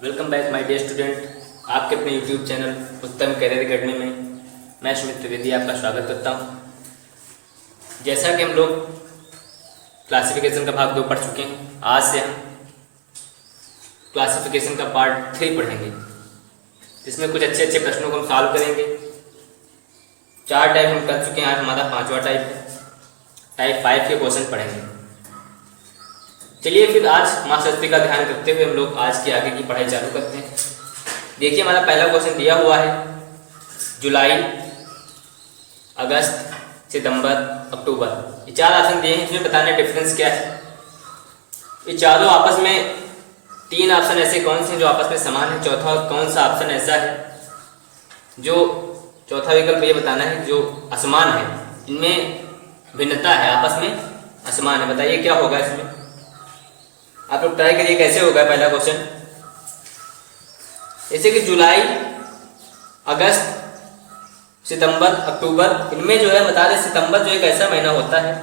Welcome back my dear student. आपके अपने YouTube channel Uttam career academy में मैं सुमित त्रिवेदी आपका स्वागत करता हूं। जैसा कि हम लोग क्लासिफिकेशन का भाग 2 पढ़ चुके हैं, आज से हम क्लासिफिकेशन का पार्ट 3 पढ़ेंगे, जिसमें कुछ अच्छे अच्छे प्रश्नों को हम सॉल्व करेंगे। 4 टाइप हम कर चुके हैं, आज हमारा 5वां टाइप है। टाइप 5 के क्वेश्चन पढ़ेंगे। चलिए फिर आज माँ सरस्वती का ध्यान करते हुए हम लोग आज की आगे की पढ़ाई चालू करते हैं। देखिए, हमारा पहला क्वेश्चन दिया हुआ है जुलाई, अगस्त, सितंबर, अक्टूबर। ये 4 ऑप्शन दिए हैं, इसमें बताना डिफरेंस क्या है। ये चारों आपस में 3 ऑप्शन ऐसे कौन से हैं जो आपस में समान है, चौथा कौन सा ऑप्शन ऐसा है जो चौथा विकल्प ये बताना है जो असमान है, इनमें भिन्नता है, आपस में असमान है। बताइए क्या होगा इसमें। आप लोग ट्राई करिए कैसे होगा पहला क्वेश्चन। जैसे कि जुलाई, अगस्त, सितंबर, अक्टूबर, इनमें जो है बता दें सितंबर जो एक ऐसा महीना होता है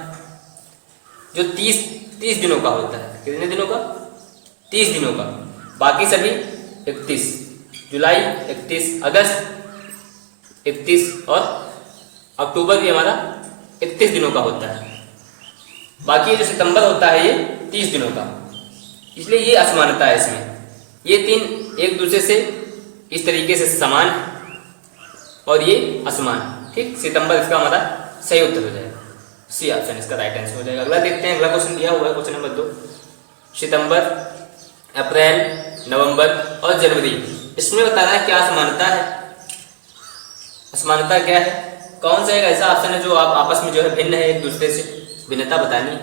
जो 30 दिनों का होता है। कितने दिनों का? 30 दिनों का। बाकी सभी 31। जुलाई 31, अगस्त 31 और अक्टूबर भी हमारा 31 दिनों का होता है। बाकी जो सितंबर होता है ये 30 दिनों का, इसलिए ये असमानता है इसमें। ये 3 एक दूसरे से इस तरीके से समान और ये असमान। ठीक, सितंबर इसका हमारा सही उत्तर हो जाएगा, सी ऑप्शन इसका राइट आंसर हो जाएगा। अगला देखते हैं, अगला क्वेश्चन दिया हुआ है क्वेश्चन नंबर 2। सितंबर, अप्रैल, नवंबर और जनवरी, इसमें बताना है क्या असमानता है। असमानता क्या है, कौन सा एक ऐसा ऑप्शन है जो आप आपस में जो है भिन्न है, एक दूसरे से भिन्नता बतानी है।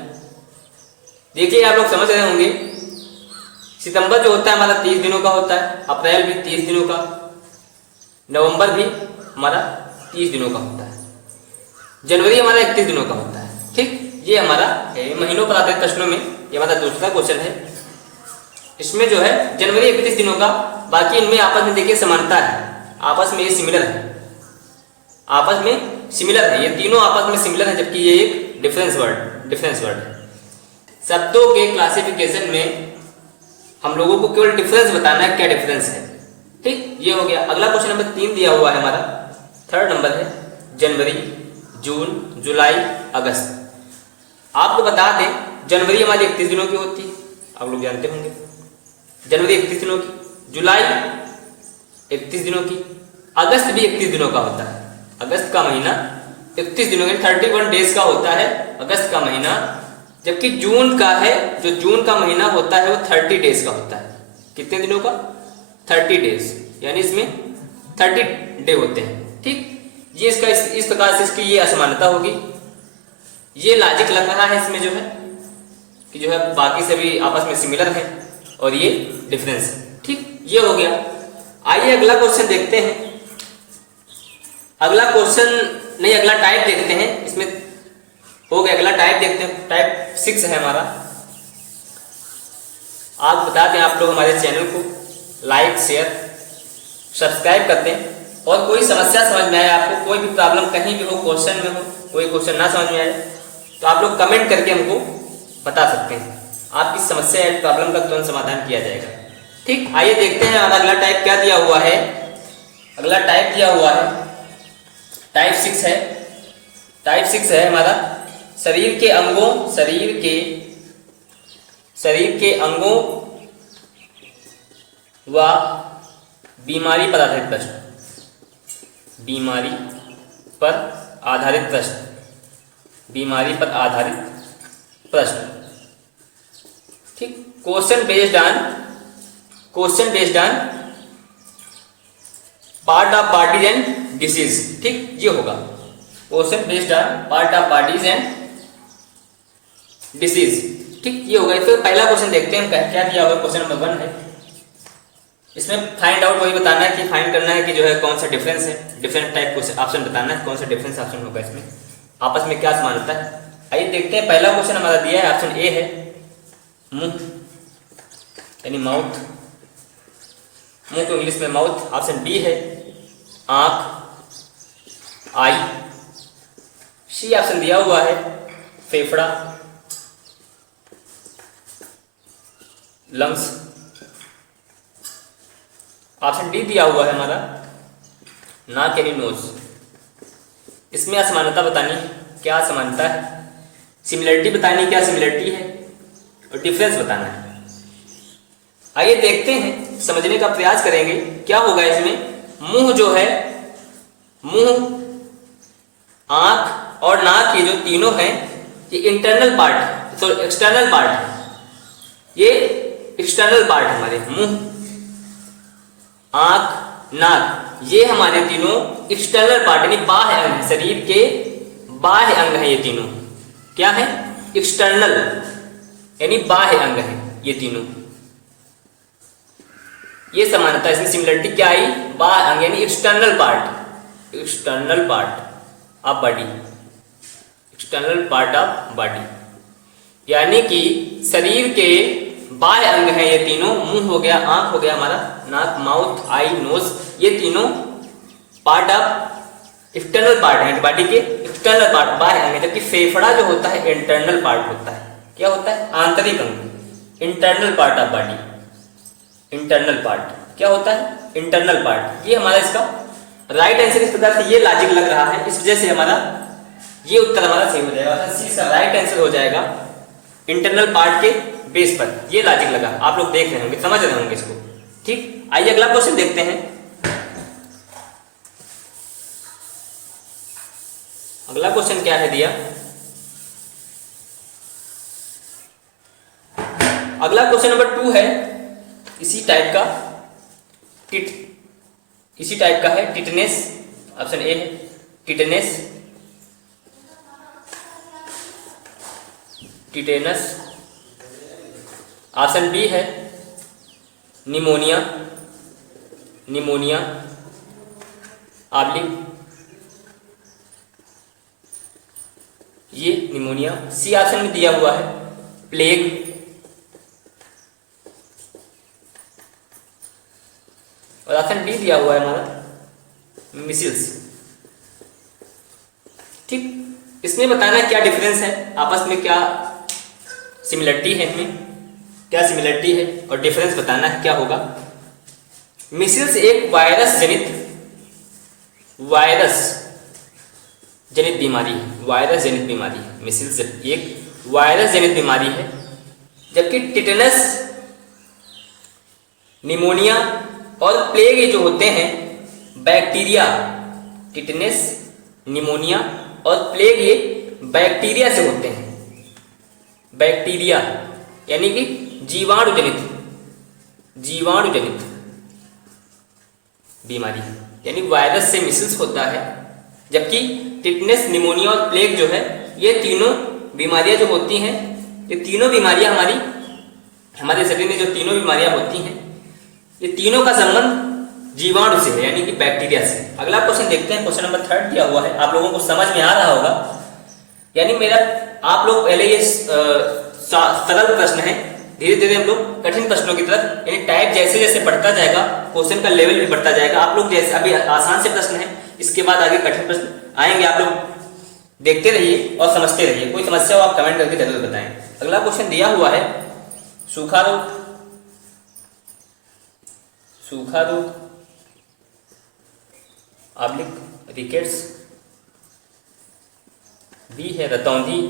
देखिए, आप लोग समझ रहे होंगे, सितंबर जो होता है हमारा 30 दिनों का होता है, अप्रैल भी 30 दिनों का, नवंबर भी हमारा 30 दिनों का होता है, जनवरी हमारा 31 दिनों का होता है। ठीक, ये हमारा महीनों पर आधारित प्रश्नों में ये हमारा दूसरा क्वेश्चन है। इसमें जो है जनवरी 31 दिनों का, बाकी इनमें आपस में देखिए समानता है, आपस में ये सिमिलर है, आपस में सिमिलर है, ये तीनों आपस में सिमिलर है, जबकि ये एक डिफरेंस वर्ड है। शब्दों के क्लासिफिकेशन में हम लोगों को केवल डिफरेंस बताना है, क्या डिफरेंस है। ठीक, ये हो गया। अगला क्वेश्चन नंबर 3 दिया हुआ है हमारा, 3rd नंबर है जनवरी, जून, जुलाई, अगस्त। आपको बता दें जनवरी हमारी 31 दिनों की होती है, आप लोग जानते होंगे, जनवरी 31 दिनों की, जुलाई 31 दिनों की, अगस्त भी 31 दिनों का होता है। अगस्त का महीना 31 दिनों की 31 डेज का होता है अगस्त का महीना, जबकि जून का है, जो जून का महीना होता है वो 30 डेज का होता है। कितने दिनों का? 30 डेज, यानी इसमें 30 डे होते हैं। ठीक, ये इसका इस प्रकार से इसकी ये असमानता होगी। ये लॉजिक लग रहा है इसमें जो है कि जो है बाकी सभी आपस में सिमिलर है और ये डिफरेंस है। ठीक, ये हो गया। आइए अगला क्वेश्चन देखते हैं। अगला क्वेश्चन नहीं, अगला टाइप देखते हैं। इसमें हो गया, अगला टाइप देखते हैं। टाइप 6 है हमारा। आप बता दें, आप लोग हमारे चैनल को लाइक, शेयर, सब्सक्राइब करते हैं, और कोई समस्या समझ में आए, आपको कोई भी प्रॉब्लम कहीं भी हो, क्वेश्चन में हो, कोई क्वेश्चन ना समझ में आए तो आप लोग कमेंट करके हमको बता सकते हैं। आपकी समस्या या प्रॉब्लम का तुरंत समाधान किया जाएगा। ठीक, आइए देखते हैं हमारा अगला टाइप क्या दिया हुआ है। अगला टाइप दिया हुआ है टाइप 6 है। टाइप 6 है हमारा शरीर के अंगों व बीमारी पर आधारित प्रश्न। बीमारी पर आधारित प्रश्न। बीमारी पर आधारित प्रश्न। ठीक, question based on part of bodies and disease. ठीक, ये होगा question based on part of bodies and disease. ठीक, ये होगा। फिर पहला क्वेश्चन देखते हैं क्या दिया हुआ। क्वेश्चन नंबर 1 है, इसमें फाइंड आउट वही बताना है कि फाइंड करना है कि जो है कौन सा डिफरेंस है, डिफरेंट टाइप क्वेश्चन ऑप्शन बताना है, कौन सा डिफरेंस ऑप्शन होगा, इसमें आपस में क्या समानता है। आइए देखते हैं। पहला क्वेश्चन हमारा दिया है, ऑप्शन ए है मुंह, यानी माउथ, मुंह को इंग्लिश में माउथ। ऑप्शन बी है आंख, आई। सी ऑप्शन दिया हुआ है फेफड़ा, लंग्स। ऑप्शन डी दिया हुआ है हमारा, नाक यानी नोज। इसमें असमानता बतानी है, क्या असमानता है, सिमिलरिटी बतानी क्या सिमिलरिटी है, और डिफरेंस बताना है। आइए देखते हैं, समझने का प्रयास करेंगे क्या होगा इसमें। मुंह जो है, मुंह, आंख और नाक, ये जो तीनों हैं ये इंटरनल पार्ट है, तो एक्सटर्नल पार्ट है। ये एक्सटर्नल पार्ट हमारे मुंह, आंख, नाक, ये हमारे तीनों एक्सटर्नल पार्ट यानी बाह्य अंग है, शरीर के बाह्य अंग है ये तीनों। क्या है? एक्सटर्नल यानी बाह्य अंग है ये तीनों। ये समानता, इसमें सिमिलरिटी क्या आई? बाह्य अंग यानी external part, external part of body, external part of body, यानी कि शरीर के बाह्य अंग हैं ये तीनों। मुंह हो गया, आंख हो गया हमारा, नाक, माउथ, आई, नोज, ये तीनों पार्ट ऑफ एक्सटर्नल पार्ट है बॉडी के, एक्सटर्नल पार्ट बाह्य अंग है। जबकि फेफड़ा जो होता है इंटरनल पार्ट होता है। क्या होता है? आंतरिक अंग, internal part of body, internal part. क्या होता है? Internal part. ये हमारा इसका राइट आंसर इस प्रकार से ये लॉजिक लग रहा है, इस वजह से हमारा ये उत्तर हमारा सही हो जाएगा। सी इसका राइट आंसर हो जाएगा इंटरनल पार्ट के बेस पर। ये लॉजिक लगा, आप लोग देख रहे होंगे, समझ रहे होंगे इसको। ठीक, आइए अगला क्वेश्चन देखते हैं। अगला क्वेश्चन क्या है दिया? अगला क्वेश्चन नंबर 2 है, इसी टाइप का, इसी टाइप का है, टिटनेस। ऑप्शन ए है टिटनेस, टिटेनस। ऑप्शन बी है निमोनिया, निमोनिया ऑब्लिक, ये निमोनिया। सी ऑप्शन में दिया हुआ है प्लेग, और ऑप्शन डी दिया हुआ है हमारा मिसिल्स। ठीक, इसमें बताना क्या डिफरेंस है, आपस में क्या सिमिलरिटी है, इनमें क्या सिमिलरिटी है और डिफरेंस बताना है क्या होगा। मिसिल्स एक वायरस जनित बीमारी है, वायरस जनित बीमारी है। मिसिल्स एक वायरस जनित बीमारी है, जबकि टिटेनस, निमोनिया और प्लेग ये जो होते हैं बैक्टीरिया, टिटेनस, निमोनिया और प्लेग ये बैक्टीरिया से होते हैं। बैक्टीरिया यानी कि जीवाणु जनित बीमारी, यानी वायरस से मिसिल्स होता है। जबकि टिटनेस, निमोनिया और प्लेग जो है, ये तीनों बीमारियां जो होती हैं, ये तीनों बीमारियां हमारे शरीर में जो तीनों बीमारियां होती हैं, ये तीनों का संबंध जीवाणु से है, यानी कि बैक्टीरिया से। अगला क्वेश्चन देखते हैं, क्वेश्चन नंबर 3 दिया हुआ है, आप लोगों को समझ में आ रहा होगा। यानी मेरा, आप लोग पहले ये सरल प्रश्न है, धीरे धीरे हम लोग कठिन प्रश्नों की तरफ, यानी टाइप जैसे जैसे बढ़ता जाएगा, क्वेश्चन का लेवल भी बढ़ता जाएगा। आप लोग जैसे अभी आसान से प्रश्न है, इसके बाद आगे कठिन प्रश्न आएंगे, आप लोग देखते रहिए और समझते रहिए। कोई समस्या हो आप कमेंट करके जरूर बताएं। अगला क्वेश्चन दिया हुआ है सूखा रोग, सूखा रोग ऑब्लिक रिकेट्स। बी है रतौंधी,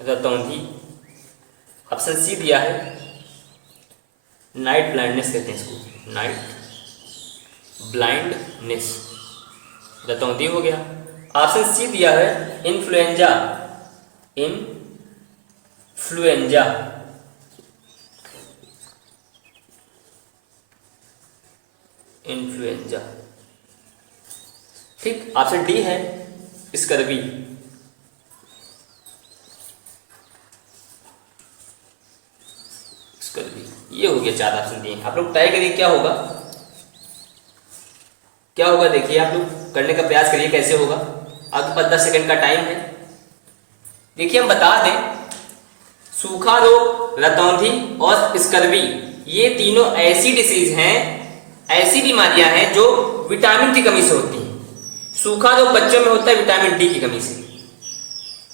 रतौंधी। ऑप्शन सी दिया है नाइट ब्लाइंडनेस, कहते हैं इसको, नाइट ब्लाइंडनेस, रतौंधी हो गया। ऑप्शन सी दिया है इन्फ्लुएंजा, इन्फ्लुएंजा, इन्फ्लुएंजा। ठीक, ऑप्शन डी है स्कर्वी। ये हो गया, 4 ऑप्शन दिए। आप लोग ट्राई करिए क्या होगा, क्या होगा, देखिए आप लोग करने का प्रयास करिए कैसे होगा। आपके पास 10 सेकंड का टाइम है। देखिए हम बता दें, सूखा रोग, रतौंधी और स्कर्वी, ये तीनों ऐसी डिसीज हैं, ऐसी बीमारियां हैं जो विटामिन की कमी से होती हैं। सूखा रोग बच्चों में होता है विटामिन डी की कमी से,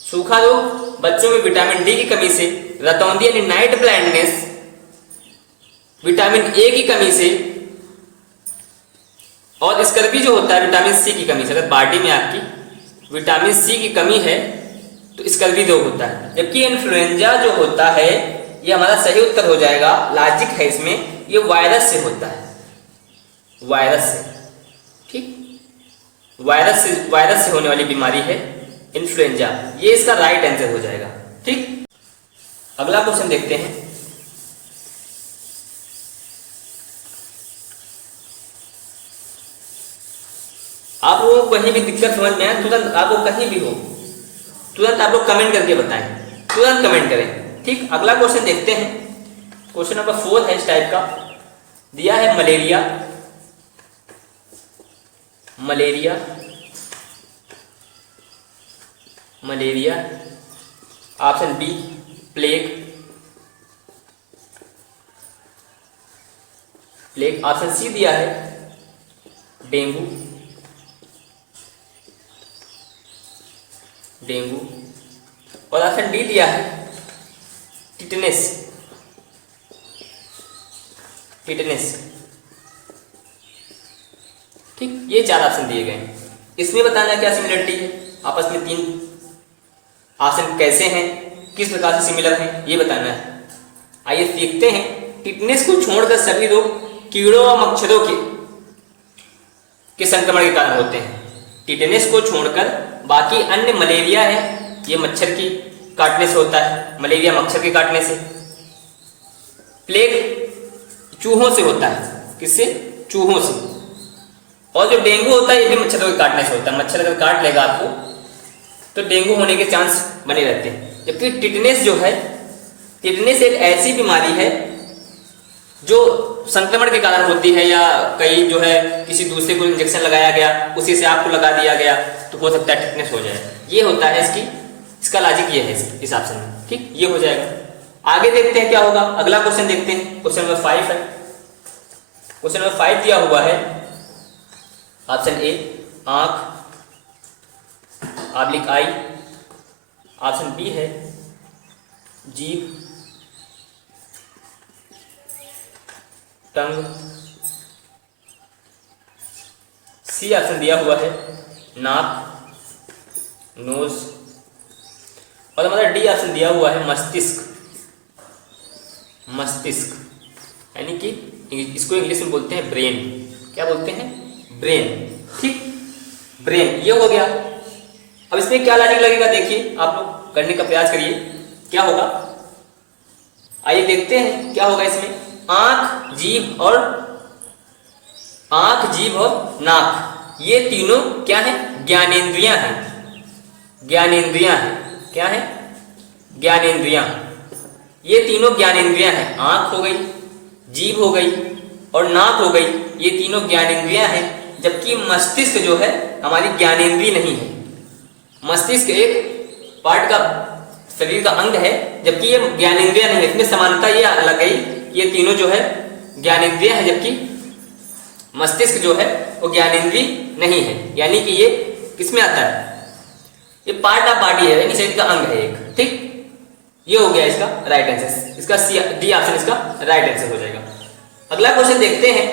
सूखा रोग बच्चों में विटामिन डी की कमी से। रतौंधी यानी नाइट ब्लाइंडनेस विटामिन ए की कमी से और स्कर्वी जो होता है विटामिन सी की कमी से। अगर बॉडी में आपकी विटामिन सी की कमी है तो स्कर्वी रोग होता है। जबकि इन्फ्लुएंजा जो होता है, ये हमारा सही उत्तर हो जाएगा, लॉजिक है इसमें, ये वायरस से होता है, वायरस से। ठीक, वायरस से होने वाली बीमारी है इन्फ्लुएंजा, ये इसका राइट आंसर हो जाएगा। ठीक, अगला क्वेश्चन देखते हैं। आप लोगों को कहीं भी दिक्कत समझ में आए, तुरंत आपको कहीं भी हो, तुरंत आप लोग कमेंट करके बताएं, तुरंत कमेंट करें। ठीक, अगला क्वेश्चन देखते हैं। क्वेश्चन नंबर 4 है इस टाइप का, दिया है malaria, malaria, malaria, option B plague, plague, option C दिया है डेंगू, डेंगू, और ऑप्शन डी दिया है टिटनेस, टिटनेस। ठीक, ये 4 ऑप्शन दिए गए हैं। इसमें बताना क्या सिमिलरिटी है आपस में, 3 ऑप्शन कैसे हैं, किस प्रकार से सिमिलर हैं, ये बताना है। आइए देखते हैं। टिटनेस को छोड़कर सभी रोग कीड़ों व मच्छरों के संक्रमण के कारण होते हैं। टिटनेस को छोड़कर बाकी अन्य, मलेरिया है ये मच्छर की काटने से होता है, मलेरिया मच्छर के काटने से। प्लेग चूहों से होता है, किससे? चूहों से। और जो डेंगू होता है ये भी मच्छरों के काटने से होता है, मच्छर अगर काट लेगा आपको तो डेंगू होने के चांस बने रहते हैं। जबकि टिटनेस जो है, टिटनेस एक ऐसी बीमारी है जो संक्रमण के कारण होती है, या कहीं जो है किसी दूसरे को इंजेक्शन लगाया गया, उसी से आपको लगा दिया गया, तो हो सकता है टिटनेस हो जाए। ये होता है इसका लॉजिक ये है इस ऑप्शन में। ठीक, ये हो जाएगा। आगे देखते हैं क्या होगा। अगला क्वेश्चन देखते हैं। क्वेश्चन नंबर 5 है। क्वेश्चन नंबर 5 दिया हुआ है, ऑप्शन ए आंख, ऑब्लिक आई, ऑप्शन बी है जीभ, टंग, सी ऑप्शन दिया हुआ है नाक, नोज, और हमारा डी ऑप्शन दिया हुआ है मस्तिष्क, मस्तिष्क, यानी कि इसको इंग्लिश में बोलते हैं ब्रेन। क्या बोलते हैं? ब्रेन। ठीक, ब्रेन, ये हो गया। अब इसमें क्या लॉजिक लगेगा, देखिए आप लोग करने का प्रयास करिए, क्या होगा। आइए देखते हैं क्या होगा इसमें। आंख, जीभ और नाक, ये तीनों क्या है? ज्ञानेंद्रियां हैं, ज्ञानेंद्रियां हैं। क्या है? ज्ञानेंद्रियां। ये तीनों ज्ञानेंद्रियां हैं। आंख हो गई, जीभ हो गई और नाक हो गई, ये तीनों ज्ञानेंद्रियां हैं। जबकि मस्तिष्क जो है हमारी ज्ञानेंद्रिय नहीं है। मस्तिष्क एक पार्ट का, शरीर का अंग है, जबकि ये ज्ञानेंद्रिय नहीं है। इसमें समानता ये लग गई, ये तीनों जो है ज्ञानेंद्रिय है, जबकि मस्तिष्क जो है वो ज्ञानेंद्रिय नहीं है। यानी कि ये किसमें आता है? ये पार्ट ऑफ बॉडी है, यानी शरीर का अंग है एक। ठीक, ये हो गया इसका राइट आंसर। इसका डी ऑप्शन इसका राइट आंसर हो जाएगा। अगला क्वेश्चन देखते हैं।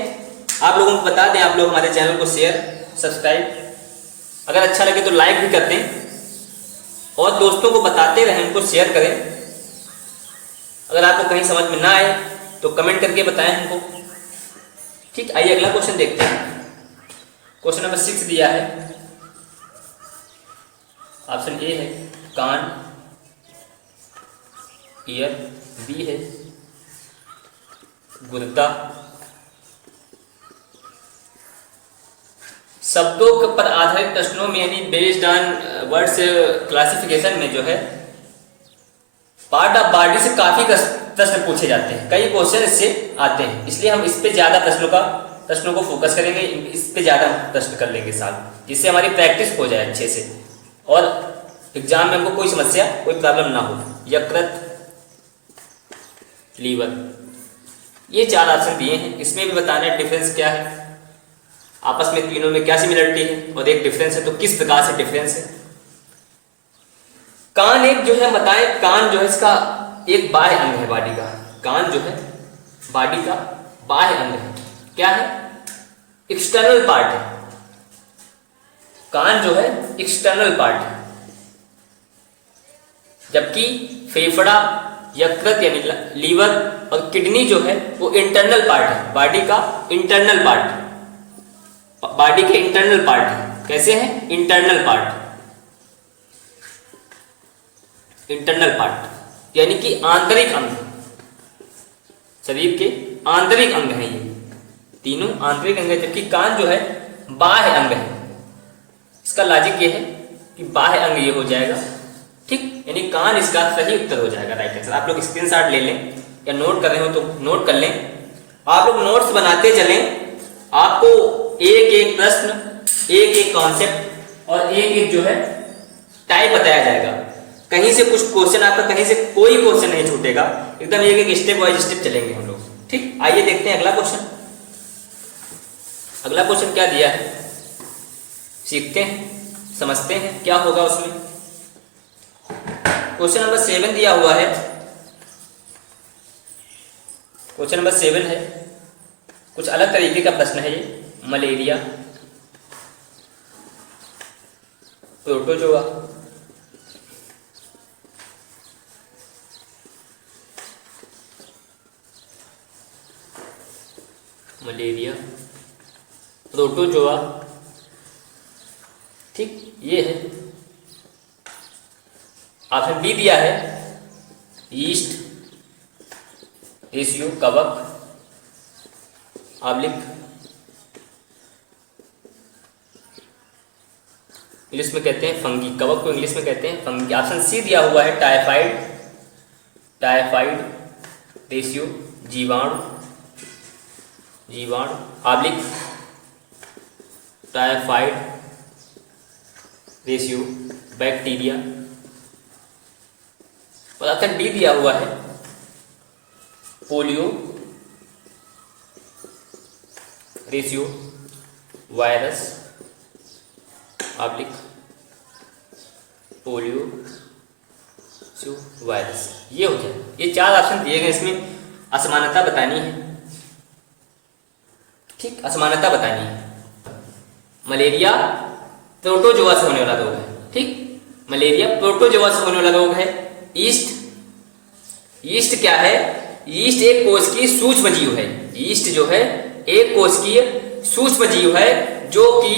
आप लोगों को बता दें, आप लोग हमारे चैनल को शेयर, सब्सक्राइब, अगर अच्छा लगे तो लाइक भी कर दें और दोस्तों को बताते रहें, उनको शेयर करें। अगर आपको कहीं समझ में ना आए तो कमेंट करके बताएं हमको। ठीक, आइए अगला क्वेश्चन देखते हैं। क्वेश्चन नंबर 6 दिया है, ऑप्शन ए है कान, ईयर, बी है गुर्दा। शब्दों पर आधारित प्रश्नों में, यानी बेस्ड ऑन वर्ड्स क्लासिफिकेशन में जो है पार्ट ऑफ बॉडी से काफी प्रश्न पूछे जाते हैं। कई क्वेश्चन इससे आते हैं, इसलिए हम इस पे ज्यादा प्रश्नों को फोकस करेंगे, इस पे ज्यादा प्रश्न कर लेंगे साथ, जिससे हमारी प्रैक्टिस हो जाए अच्छे से और एग्जाम में हमको कोई समस्या, कोई प्रॉब्लम ना हो। यकृत, लीवर, ये 4 ऑप्शन दिए हैं। इसमें भी बताना है डिफरेंस क्या है, आपस में तीनों में क्या सिमिलरिटी है और एक डिफरेंस है, तो किस प्रकार से डिफरेंस है। कान एक जो है बताएं, कान जो है इसका एक बाह्य अंग है बॉडी का। कान जो है बॉडी का बाह्य अंग है। क्या है? एक्सटर्नल पार्ट है। कान जो है एक्सटर्नल पार्ट है, जबकि फेफड़ा, यकृत यानी लीवर और किडनी जो है वो इंटरनल पार्ट है, बॉडी का इंटरनल पार्ट, बॉडी के इंटरनल पार्ट है। कैसे है? इंटरनल पार्ट, इंटरनल पार्ट यानी कि आंतरिक अंग, शरीर के आंतरिक अंग है ये तीनों आंतरिक अंग है, जबकि कान जो है बाह्य अंग है। इसका लॉजिक ये है कि बाह्य अंग ये हो जाएगा, ठीक, यानी कान इसका सही उत्तर हो जाएगा, राइट आंसर। आप लोग स्क्रीनशॉट ले लें या नोट कर रहे हो तो नोट कर लें। आप लोग नोट्स बनाते चलें, आपको एक एक प्रश्न, एक एक कॉन्सेप्ट और एक एक जो है टाइप बताया जाएगा। कहीं से कुछ क्वेश्चन आपका, कहीं से कोई क्वेश्चन नहीं छूटेगा, एकदम एक एक स्टेप वाइज स्टेप चलेंगे हम लोग, ठीक। आइए देखते हैं अगला क्वेश्चन। अगला क्वेश्चन क्या दिया है, सीखते हैं, समझते हैं क्या होगा उसमें। क्वेश्चन नंबर 7 दिया हुआ है, क्वेश्चन नंबर 7 है, कुछ अलग तरीके का प्रश्न है ये। मलेरिया, प्रोटोजोआ, मलेरिया, प्रोटोजोआ, ठीक, ये है। ऑप्शन बी दिया है ईस्ट, रेशियो, कवक, आब्लिक, इंग्लिश में कहते हैं फंगी, कवक को इंग्लिश में कहते हैं फंगी। ऑप्शन सी दिया हुआ है टाइफाइड, टाइफाइड, रेशियो, जीवाणु, जीवाणु, आब्लिक, टाइफाइड, रेशियो, बैक्टीरिया। और ऑप्शन डी दिया हुआ है polio, ratio, virus, oblique, polio, virus. ये हो जाए, ये 4 ऑप्शन दिए गए, इसमें असमानता बतानी है, ठीक, असमानता बतानी है। मलेरिया प्रोटोजोआ से होने वाला रोग है, ठीक, मलेरिया प्रोटोजोआ से होने वाला रोग है। ईस्ट, ईस्ट क्या है? ईस्ट एक कोशिकीय सूक्ष्म जीव है। ईस्ट जो है एक कोशिकीय सूक्ष्म जीव है, जो कि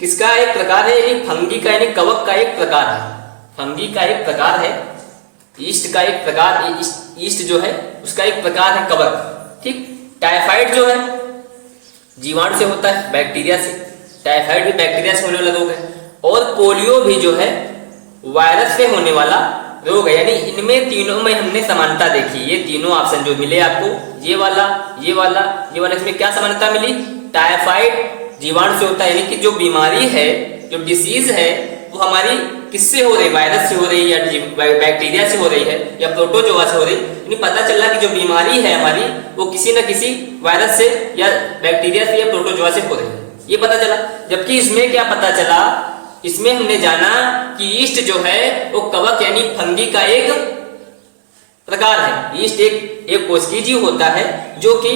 किसका एक प्रकार है, यानी फंगी का, यानी कवक का एक प्रकार है। फंगी का एक प्रकार है, ईस्ट का एक प्रकार, ईस्ट जो है उसका एक प्रकार है कवक, ठीक। टाइफाइड जो है जीवाणु से होता है, बैक्टीरिया से, टाइफाइड भी बैक्टीरिया से होने वाला रोग है। और पोलियो भी जो है वायरस से होने वाला रोग है। यानी इनमें तीनों में हमने समानता देखी। ये तीनों ऑप्शन जो मिले आपको, ये वाला, ये वाला, ये वाला, इसमें क्या समानता मिली? टाइफाइड जीवाणु से होता है, यानी कि जो बीमारी है, जो डिसीज है, वो हमारी किससे हो रही? वायरस से हो रही है, या बैक्टीरिया से हो रही है, या प्रोटोजोआ से हो रही है। यानी पता चला कि जो बीमारी है हमारी, वो किसी न किसी वायरस से या बैक्टीरिया से या प्रोटोजोआ से हो रही है, ये पता चला। जबकि इसमें क्या पता चला? इसमें हमने जाना कि ईस्ट जो है वो कवक यानी फंगी का एक प्रकार है। ईस्ट एक कोशिकीय जीव होता है, जो कि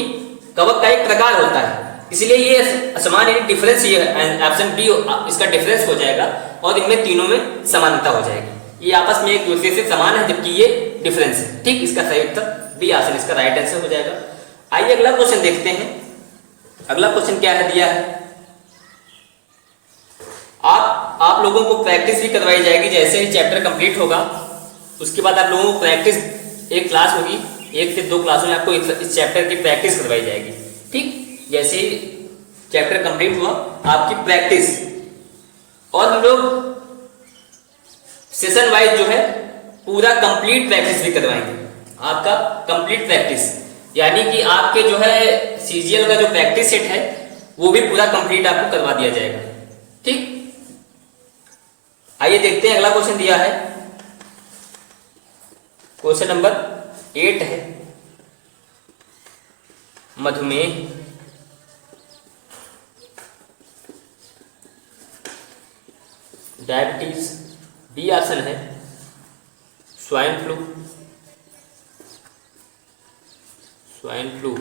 कवक का एक प्रकार होता है। इसलिए ये असमान, यानी डिफरेंस, ये ऑप्शन बी इसका डिफरेंस हो जाएगा, और इनमें तीनों में समानता हो जाएगी। ये आपस में एक दूसरे से समान है, जबकि ये डिफरेंस है, ठीक। इसका सही उत्तर बी ऑप्शन इसका राइट आंसर हो जाएगा। आइए अगला क्वेश्चन देखते हैं। अगला क्वेश्चन क्या है दिया है, आप लोगों को प्रैक्टिस भी करवाई जाएगी। जैसे ही चैप्टर कंप्लीट होगा, उसके बाद आप लोगों को प्रैक्टिस, एक क्लास होगी, 1 से 2 क्लासों में आपको इस चैप्टर की प्रैक्टिस करवाई जाएगी, ठीक। जैसे ही चैप्टर कंप्लीट हुआ, आपकी प्रैक्टिस, और हम लोग सेशन वाइज जो है पूरा कंप्लीट प्रैक्टिस भी करवाएंगे। आपका कंप्लीट प्रैक्टिस, यानी कि आपके जो है सीजीएल का जो प्रैक्टिस सेट है, वो भी पूरा कंप्लीट आपको करवा दिया जाएगा, ठीक। आइए देखते हैं अगला क्वेश्चन दिया है, क्वेश्चन नंबर 8 है। मधुमेह, डायबिटीज, बी ऑप्शन है स्वाइन फ्लू, स्वाइन फ्लू,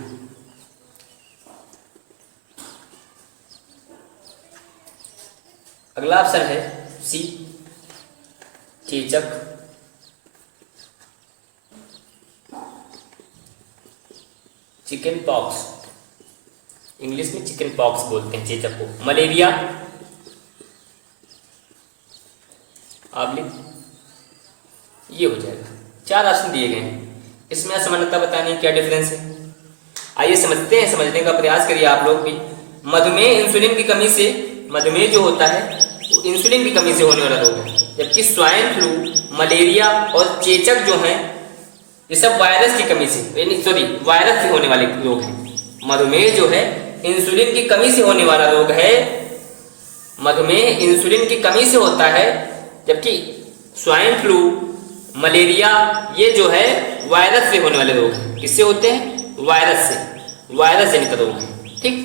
अगला ऑप्शन है सी, चेचक। चिकन पॉक्स, इंग्लिश में चिकन पॉक्स बोलते हैं चेचक को। मलेरिया, आप लिख, ये हो जाएगा। 4 ऑप्शन दिए गए हैं, इसमें असमानता बतानी है, क्या डिफरेंस है। आइए समझते हैं, समझने का प्रयास करिए आप लोग भी। मधुमेह इंसुलिन की कमी से, मधुमेह जो होता है वो इंसुलिन की कमी से होने वाला रोग है, जबकि स्वाइन फ्लू, मलेरिया और चेचक जो हैं ये सब वायरस की कमी से, सॉरी वायरस से होने वाले रोग हैं। मधुमेह जो है इंसुलिन की कमी से होने वाला रोग है, मधुमेह इंसुलिन की कमी से होता है, जबकि स्वाइन फ्लू, मलेरिया ये जो है वायरस से होने वाले रोग हैं। किससे होते हैं? वायरस से, वायरस जनित रोग हैं। ठीक,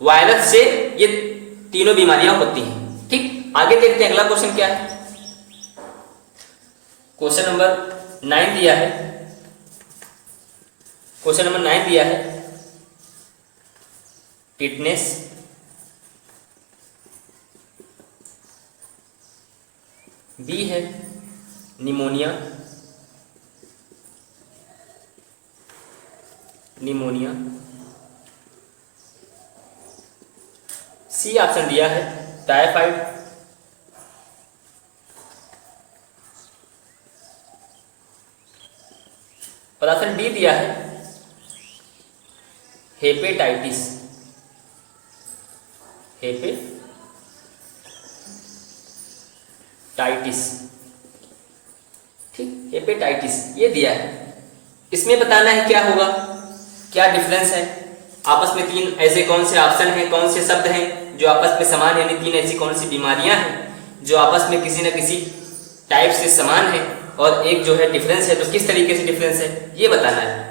वायरस से ये तीनों बीमारियां होती हैं। ठीक, आगे देखते हैं अगला क्वेश्चन क्या है। क्वेश्चन नंबर 9 दिया है, क्वेश्चन नंबर 9 दिया है, टिटनेस, बी है निमोनिया, निमोनिया, सी ऑप्शन दिया है टाइफाइड, और ऑप्शन डी दिया है हेपेटाइटिस, हेपेटाइटिस। ठीक, हेपेटाइटिस ये दिया है। इसमें बताना है क्या होगा, क्या डिफरेंस है आपस में। 3 ऐसे कौन से ऑप्शन हैं, कौन से शब्द हैं जो आपस में समान, यानी 3 ऐसी कौन सी बीमारियां हैं जो आपस में किसी न किसी टाइप से समान है, और एक जो है डिफरेंस है, तो किस तरीके से डिफरेंस है ये बताना है।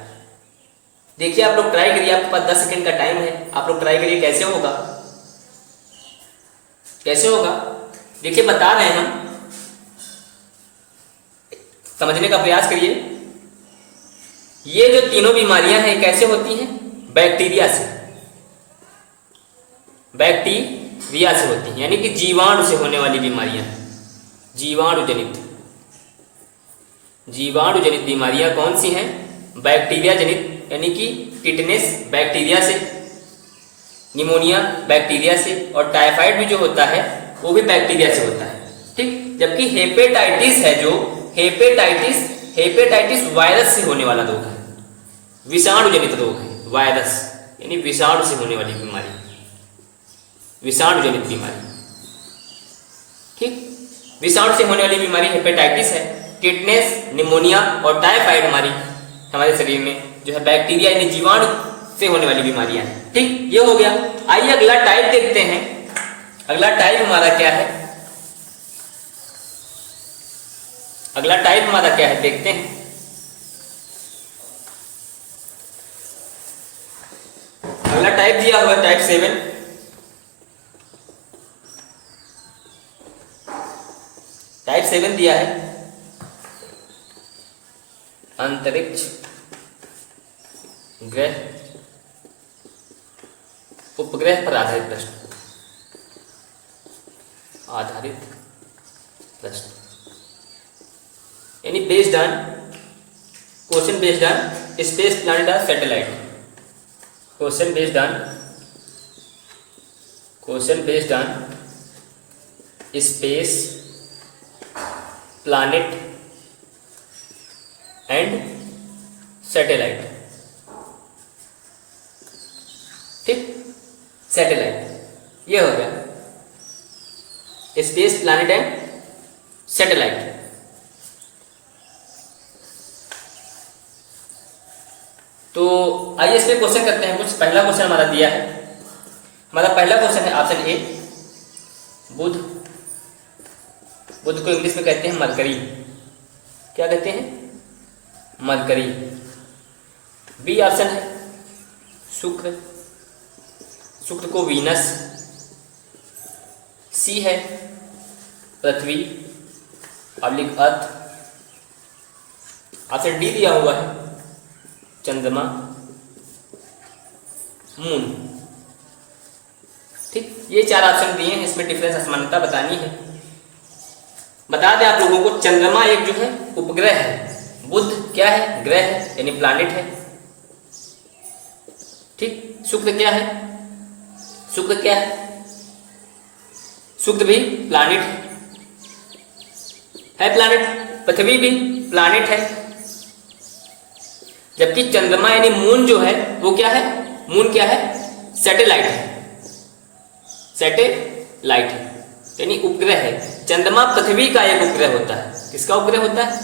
देखिए आप लोग ट्राई करिए, आपके पास 10 सेकंड का टाइम है, आप लोग ट्राई करिए कैसे होगा, कैसे होगा। देखिए बता रहे हैं हम, समझने का प्रयास करिए। ये जो तीनों बीमारियां हैं कैसे होती हैं? बैक्टीरिया से, बैक्टीरिया से होती हैं, यानी कि जीवाणु से होने वाली बीमारियां हैं। जीवाणु जनित, जीवाणु जनित बीमारियां कौन सी हैं? बैक्टीरिया जनित, यानी कि टिटनेस बैक्टीरिया से, निमोनिया बैक्टीरिया से, और टाइफाइड भी जो होता है वो भी बैक्टीरिया से होता है। ठीक, जबकि हेपेटाइटिस है जो, हेपेटाइटिस वायरस से होने वाला रोग है, विषाणु जनित रोग है। वायरस यानी विषाणु से होने वाली बीमारी, विषाणु जनित बीमारी। ठीक, विषाणु से होने वाली बीमारी हेपेटाइटिस है। टिटनेस, निमोनिया और टाइफाइड हमारे शरीर में जो है बैक्टीरिया यानी जीवाणु से होने वाली बीमारियां हैं। ठीक, ये हो गया। आइए अगला टाइप देखते हैं। अगला टाइप हमारा क्या है, अगला टाइप हमारा क्या है देखते हैं। अगला टाइप दिया हुआ है टाइप 7। टाइप 7 दिया है अंतरिक्ष ग्रह उपग्रह पर आधारित प्रश्न, आधारित प्रश्न, यानी based on, question based on space planet और satellite, question based on, question based on space planet and satellite. ठीक, सैटेलाइट ये हो गया, स्पेस प्लैनेट एंड सैटेलाइट। तो आइए इसमें क्वेश्चन करते हैं कुछ। पहला क्वेश्चन हमारा दिया है, हमारा पहला क्वेश्चन है ऑप्शन ए बुध। बुध को इंग्लिश में कहते हैं मरकरी। क्या कहते हैं? मरकरी। बी ऑप्शन है शुक्र, शुक्र को वीनस। सी है पृथ्वी पब्लिक अर्थ। ऑप्शन डी दिया हुआ है चंद्रमा मून। ठीक, ये 4 ऑप्शन दिए हैं, इसमें डिफरेंस असमानता बतानी है। बता दें आप लोगों को, चंद्रमा एक जो है उपग्रह है, बुध क्या है, ग्रह है यानी प्लैनेट है। ठीक, शुक्र क्या है, शुक्र क्या है, शुक्र भी प्लैनेट है प्लैनेट। पृथ्वी भी प्लैनेट है। जबकि चंद्रमा यानी मून जो है वो क्या है, मून क्या है, सैटेलाइट है, सैटेलाइट है यानी उपग्रह है। चंद्रमा पृथ्वी का एक उपग्रह होता है। किसका उपग्रह होता है,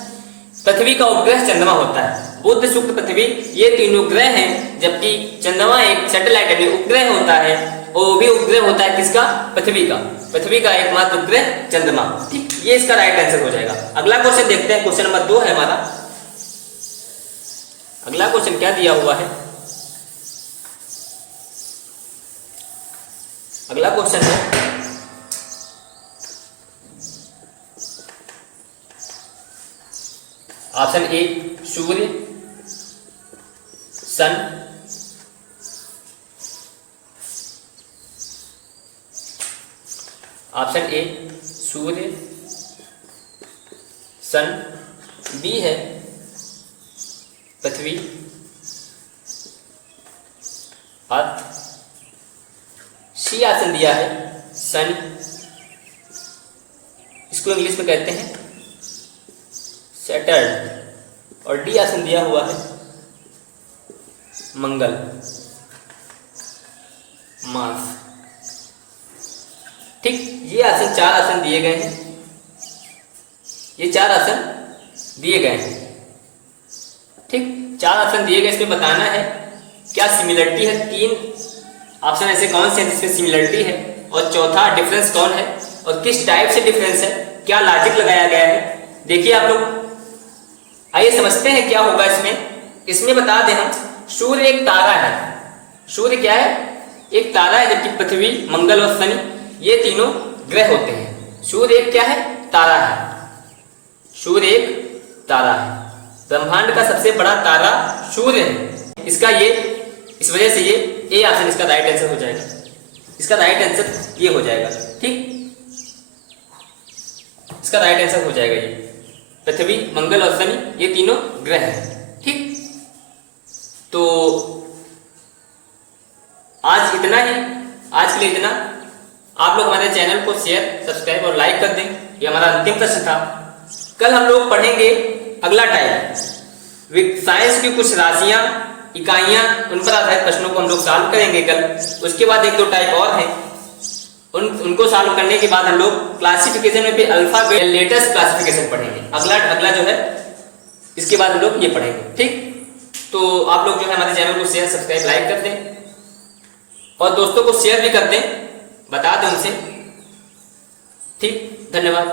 पृथ्वी का उपग्रह चंद्रमा होता है। बुध शुक्र पृथ्वी ये तीनों ग्रह हैं, जबकि चंद्रमा एक सैटेलाइट यानी उपग्रह होता है, और वो भी उपग्रह होता है किसका, पृथ्वी का। पृथ्वी का एकमात्र उपग्रह चंद्रमा। ठीक, ये इसका राइट आंसर हो जाएगा। अगला क्वेश्चन देखते हैं, क्वेश्चन नंबर 2 है हमारा। अगला क्वेश्चन क्या दिया हुआ है, अगला क्वेश्चन है ऑप्शन ए सूर्य, सन, ऑप्शन ए सूर्य, सन, बी है पृथ्वी, अर्थ, सी ऑप्शन दिया है सन, इसको इंग्लिश में कहते हैं सैटर्न, और डी ऑप्शन दिया हुआ है मंगल, मार्स। ठीक, ये ऑप्शन 4 ऑप्शन दिए गए हैं, ये 4 ऑप्शन दिए गए हैं। ठीक, 4 ऑप्शन दिए गए, इसमें बताना है क्या सिमिलरिटी है। 3 ऑप्शन ऐसे कौन से हैं जिसमें सिमिलरिटी है, और चौथा डिफरेंस कौन है और किस टाइप से डिफरेंस है, क्या लॉजिक लगाया गया है। देखिए आप लोग, आइए समझते हैं क्या होगा इसमें। इसमें बता दें हम, सूर्य एक तारा है, सूर्य क्या है, एक तारा है, जबकि पृथ्वी, मंगल और शनि ये तीनों ग्रह होते हैं। सूर्य एक क्या है, तारा है, सूर्य एक तारा है, ब्रह्मांड का सबसे बड़ा तारा सूर्य है। इसका ये, इस वजह से ये ए ऑप्शन इसका राइट आंसर हो जाएगा, इसका राइट आंसर ये हो जाएगा। ठीक, इसका राइट आंसर हो जाएगा ये, पृथ्वी, मंगल और शनि ये तीनों ग्रह हैं। ठीक, तो आज इतना ही, आज के लिए इतना। आप लोग हमारे चैनल को शेयर, सब्सक्राइब और लाइक कर दें। ये हमारा अंतिम प्रश्न था। कल हम लोग पढ़ेंगे अगला टाइप, साइंस की कुछ राशियां, इकाइयां, उन पर आधारित प्रश्नों को हम लोग सॉल्व करेंगे कल। उसके बाद 1-2 टाइप और हैं, उनको सॉल्व करने के बाद हम लोग क्लासिफिकेशन में भी अल्फाबेट लेटेस्ट क्लासिफिकेशन पढ़ेंगे। अगला जो है इसके बाद हम लोग ये पढ़ेंगे। ठीक, तो आप लोग जो है हमारे चैनल को शेयर, सब्सक्राइब, लाइक कर दें, और दोस्तों को शेयर भी कर दें, बता दें उनसे। ठीक, धन्यवाद।